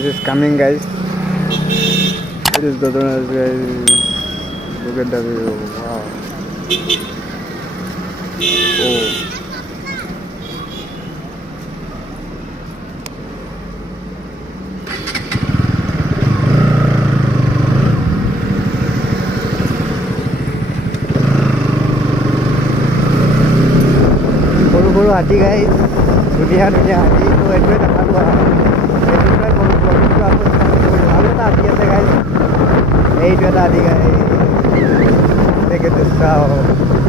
This is coming, guys. It is the guys. Look at the view. Wow. Oh. সৰু হাতী guys ধুনীয়া ধুনীয়া হাতী তো এইটোৱে দেখালোঁ আৰু এটা হাতী আছে গাইজ এইটো এটা হাতী গাইজ চাওঁ